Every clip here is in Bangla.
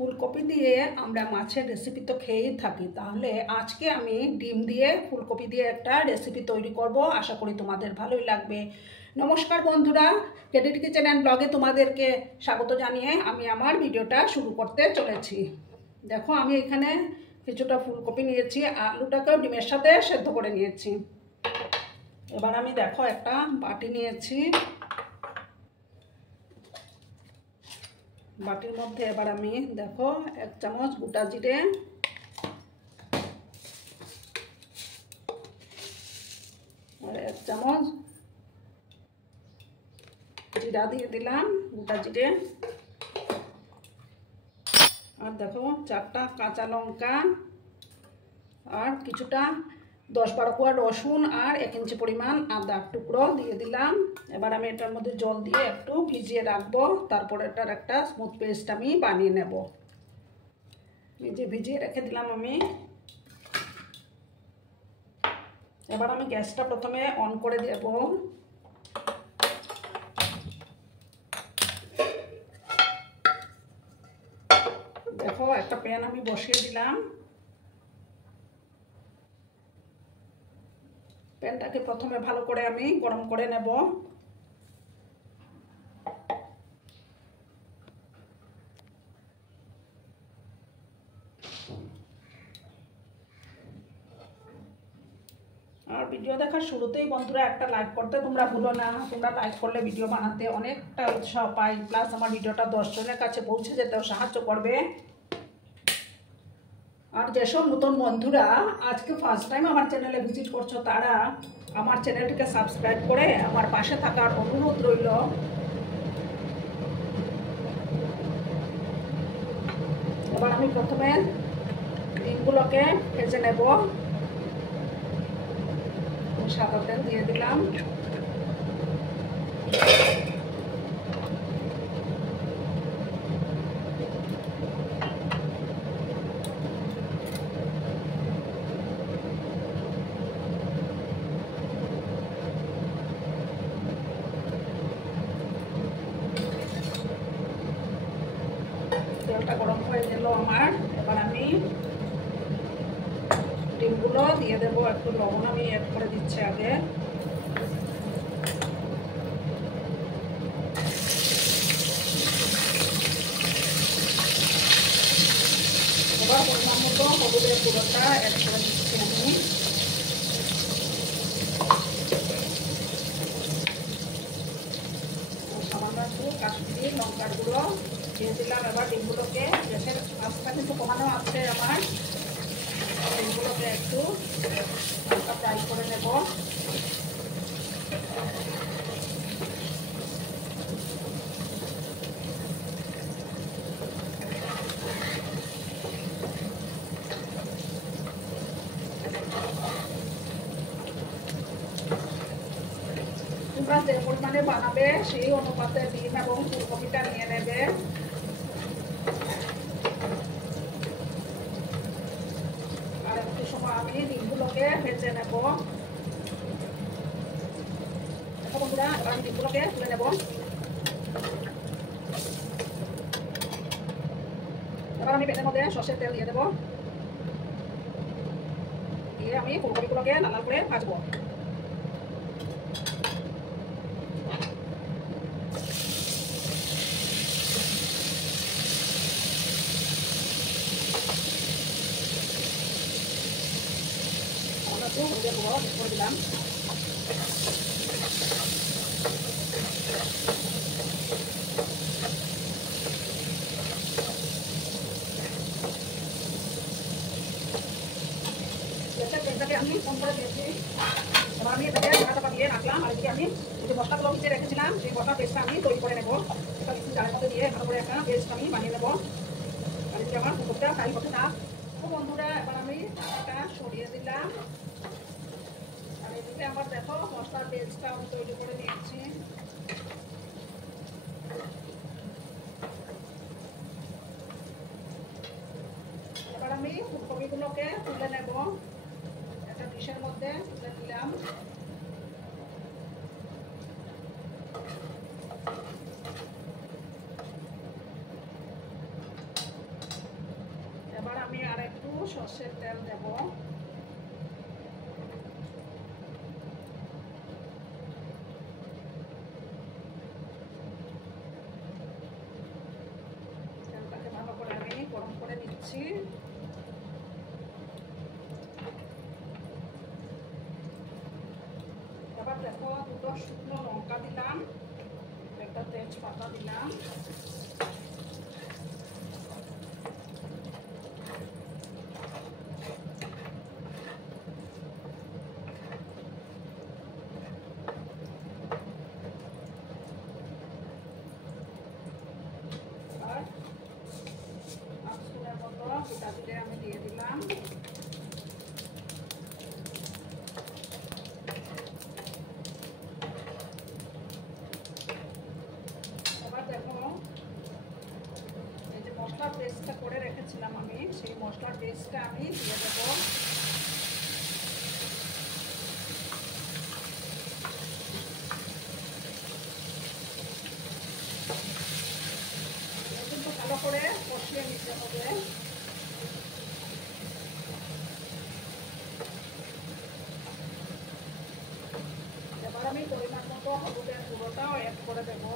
ফুলকপি দিয়ে আমরা মাছের রেসিপি তো খেয়েই থাকি, তাহলে আজকে আমি ডিম দিয়ে ফুলকপি দিয়ে একটা রেসিপি তৈরি করব। আশা করি তোমাদের ভালোই লাগবে। নমস্কার বন্ধুরা, ক্রেডিট কিচেন অ্যান্ড ব্লগে তোমাদেরকে স্বাগত জানিয়ে আমি আমার ভিডিওটা শুরু করতে চলেছি। দেখো, আমি এখানে কিছুটা ফুলকপি নিয়েছি, আলুটাকেও ডিমের সাথে সেদ্ধ করে নিয়েছি। এবার আমি দেখো একটা বাটি নিয়েছি, বাটির মধ্যে এবার আমি দেখো 1 চামচ গোটা জিরে, আর 1 চামচ জিরা দিয়ে দিলাম, গোটা জিরে। আর দেখো 4টা কাঁচা লঙ্কা, আর কিছুটা 10-12 কোয়া রসুন, আর 1 ইঞ্চি পরিমাণ আদার টুকরো দিয়ে দিলাম। এবার আমি এটার মধ্যে জল দিয়ে একটু ভিজিয়ে রাখবো, তারপরে এটার একটা স্মুথ পেস্ট আমি বানিয়ে নেব। এই যে ভিজিয়ে রেখে দিলাম আমি। এবার আমি গ্যাসটা প্রথমে অন করে দেব। দেখো একটা প্যান আমি বসিয়ে দিলাম। প্যানটাকে প্রথমে ভালো করে আমি গরম করে নেব। আর ভিডিও দেখার শুরুতেই বন্ধুরা একটা লাইক করতে তোমরা ভুলো না। তোমরা লাইক করলে ভিডিও বানাতে অনেকটা উৎসাহ পাই, প্লাস আমার ভিডিওটা 10 জনের কাছে পৌঁছে যেতেও সাহায্য করবে। আর যেসব নতুন বন্ধুরা আজকে ফার্স্ট টাইম আমার চ্যানেলে ভিজিট করছো, তারা আমার চ্যানেলটিকে সাবস্ক্রাইব করে আমার পাশে থাকার অনুরোধ রইল। এবার আমি প্রথমে ডিমগুলোকে ভেজে নেব। সাদা তেল দিয়ে দিলাম। তেলটা গরম হয়ে গেল আমার। এবার আমি ডিমগুলো দিয়ে দেব। একটু লবণ আমি অ্যাড করে দিচ্ছি আগে। এবার পরিমাণ মতো হলুদের গুঁড়োটা অ্যাড করে দিচ্ছি আমি। সামান্য একটু কাশ্মীরি লঙ্কার গুঁড়ো দিয়ে দিলাম। এবার ডিমগুলোকে, গ্যাসের আঁচটা কিন্তু কমানো আছে আমার, ডিমগুলোকে একটু হালকা ফ্রাই করে নেব। তোমরা যে পরিমাণে বানাবে সেই অনুপাতে ডিম এবং ফুলকপিটা নিয়ে নেবে। আর একটু সময় আমি ডিমগুলোকে ভেজে নেব। দেখো বন্ধুরা, এবার আমি ডিমগুলোকে তুলে নেব। এবার আমি প্যানের মধ্যে সর্ষের তেল দিয়ে দেবো। দিয়ে আমি ফুলকপিগুলোকে লাল লাল করে ভাজবো। হলুদের গুঁড়ো মিক্স করে দিলাম। তেলটাকে আমি কম করে দিয়েছি। এবার আমি এটাকে ঢাকা দিয়ে রাখলাম। আর এদিকে আমি যে মশলাগুলো ভিজিয়ে রেখেছিলাম সেই মশলার পেস্টটা আমি তৈরি করে নেবো। একটা মিক্সির জারের মধ্যে দিয়ে ভালো করে একটা পেস্ট আমি বানিয়ে নেবো। আর এদিকে আমার ফুলকপিটা ফ্রাই হতে থাক। তো বন্ধুরা, এবার আমি ঢাকাটা সরিয়ে দিলাম। আর এদিকে আমার দেখো মশলার পেস্টটা আমি তৈরি করে নিয়েছি। এবার আমি ফুলকপিগুলোকে তুলে নেব। একটা ডিশের মধ্যে তুলে নিলাম। সর্ষের তেল দেব। তেলটাকে ভালো করে আমি গরম করে নিচ্ছি। এবার দেখো দুটো শুকনো লঙ্কা দিলাম, একটা তেজপাতা দিলাম, আর 5 স্পুনের মতো গোটা জিরে আমি দিয়ে দিলাম। এবার দেখো এই যে মশলার পেস্টটা করে রেখেছিলাম আমি, সেই মশলার পেস্টটা আমি দিয়ে দেবো। কিন্তু ভালো করে কষিয়ে নিতে হবে। এবার আমি পরিমাণ মতো হলুদের গুঁড়োটাও অ্যাড করে দেবো।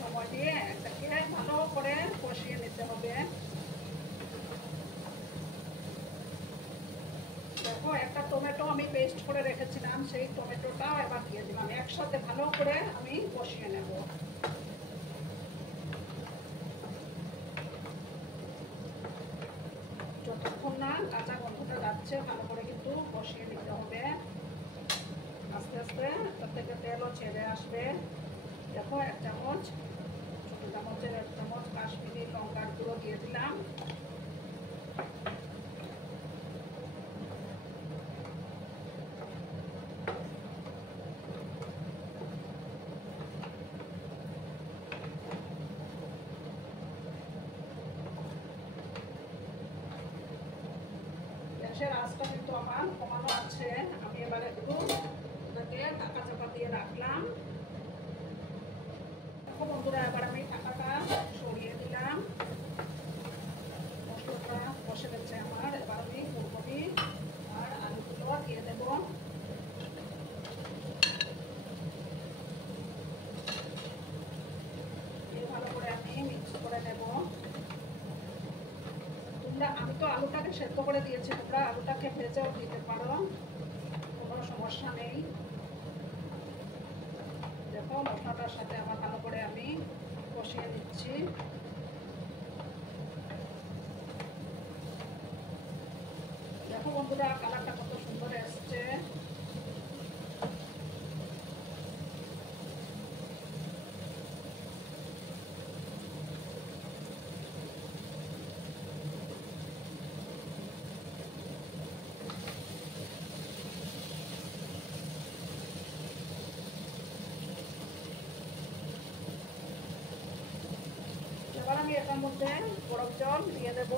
সময় দিয়ে এটাকে ভালো করে কষিয়ে নিতে হবে। দেখো একটা টমেটো আমি পেস্ট করে রেখেছিলাম, সেই টমেটোটাও এবার দিয়ে দিলাম। একসাথে ভালো করে আমি কষিয়ে নেব। যতক্ষণ না কাঁচা গন্ধটা যাচ্ছে ভালো করে কিন্তু কষিয়ে নিতে হবে। আস্তে আস্তে তার থেকে তেলও ছেড়ে আসবে। দেখো 1 চামচ, ছোট চামচের 1 চামচ কাশ্মীরি লঙ্কার গুঁড়ো দিয়ে দিলাম। গ্যাসের আঁচটা কিন্তু আমার কমানো আছে। আমি এবার একটু এটাকে ঢাকা চাপা দিয়ে রাখলাম। দেখো বন্ধুরা, এবার আমি ঢাকাটা সরিয়ে দিলাম। মশলাটা বসে গেছে আমার। এবার আমি ফুলকপি আর আলুগুলো দিয়ে দেব। ভালো করে আমি মিক্স করে নেব। আমি তো আলুটাকে সেদ্ধ করে দিয়েছি, তোমরা আলুটাকে ভেজেও দিতে পারো, কোনো সমস্যা নেই। দেখো মশলাটার সাথে আমার ভালো করে আমি কষিয়ে নিচ্ছি। দেখো বন্ধুরা, কালারটা কত সুন্দর এসছে। এবার আমি এটার মধ্যে গরম জল দিয়ে দেব।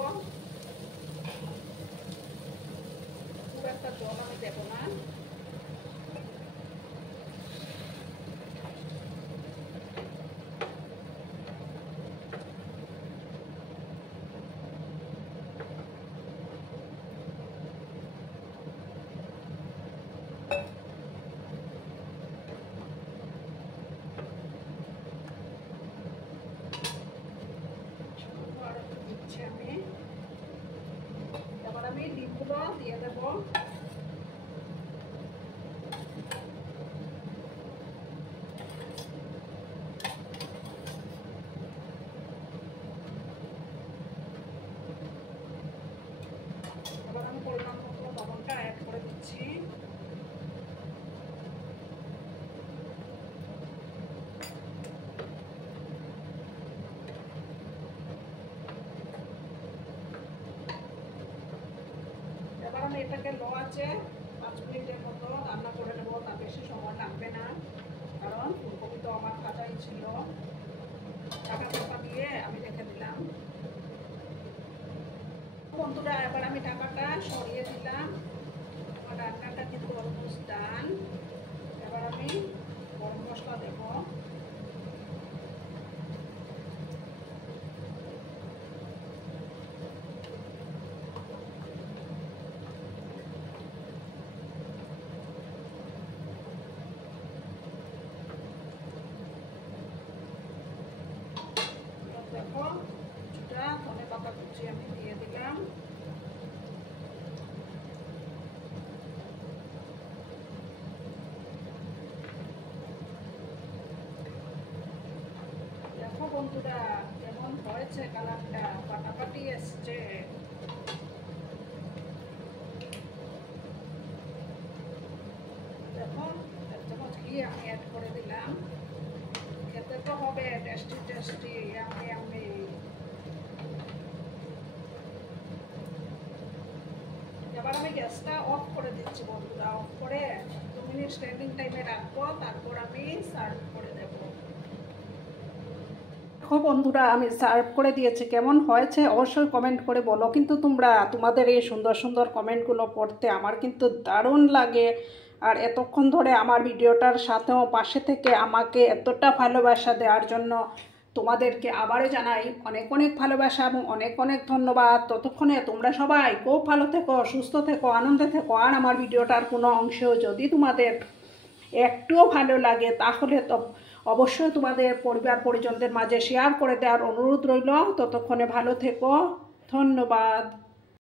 খুব একটা জল আমি দেবো না। আমি এবার আমি ডিমগুলো দিয়ে দেবো। এবার আমি পরিমাণ মতো লবণটা অ্যাড করে দিচ্ছি। এবার আমি এটাকে লো আছে 5 মিনিটের মতো রান্না করে নেবো। তার বেশি সময় লাগবে না, কারণ ফুলকপি তো আমার কাটাই ছিল। ঢাকা চাপা দিয়ে আমি রেখে দিলাম। বন্ধুরা, এবার আমি ঢাকাটা সরিয়ে দিলাম। আমার রান্নাটা কিন্তু অলমোস্ট ডান। এবার আমি গরম মশলা দেব। দেখো কিছুটা ধনে পাতা কুচি আমি দিয়ে দিলাম। দেখো বন্ধুরা কেমন হয়েছে, কালারটা ফাটাফাটি এসছে। দেখো এক চামচ ঘি আমি অ্যাড করে দিলাম। খেতে তো হবে টেস্টি টেস্টি, আমি এবার আমি গ্যাসটা অফ করে দিচ্ছি বন্ধুরা। অফ করে 2 মিনিট স্ট্যান্ডিং টাইমে রাখবো, তারপর আমি সার্ভ করে দেব। দেখো বন্ধুরা আমি সার্ভ করে দিয়েছি। কেমন হয়েছে অবশ্যই কমেন্ট করে বলো। কিন্তু তোমাদের এই সুন্দর সুন্দর কমেন্টগুলো পড়তে আমার কিন্তু দারুণ লাগে। আর এতক্ষণ ধরে আমার ভিডিওটার সাথেও পাশে থেকে আমাকে এতটা ভালোবাসা দেওয়ার জন্য তোমাদেরকে আবারও জানাই অনেক অনেক ভালোবাসা এবং অনেক অনেক ধন্যবাদ। ততক্ষণে তোমরা সবাই খুব ভালো থেকো, সুস্থ থেকো, আনন্দে থেকো। আর আমার ভিডিওটার কোনো অংশেও যদি তোমাদের একটুও ভালো লাগে তাহলে তো অবশ্যই তোমাদের পরিবার পরিজনদের মাঝে শেয়ার করে দেওয়ার অনুরোধ রইল। ততক্ষণে ভালো থেকো, ধন্যবাদ।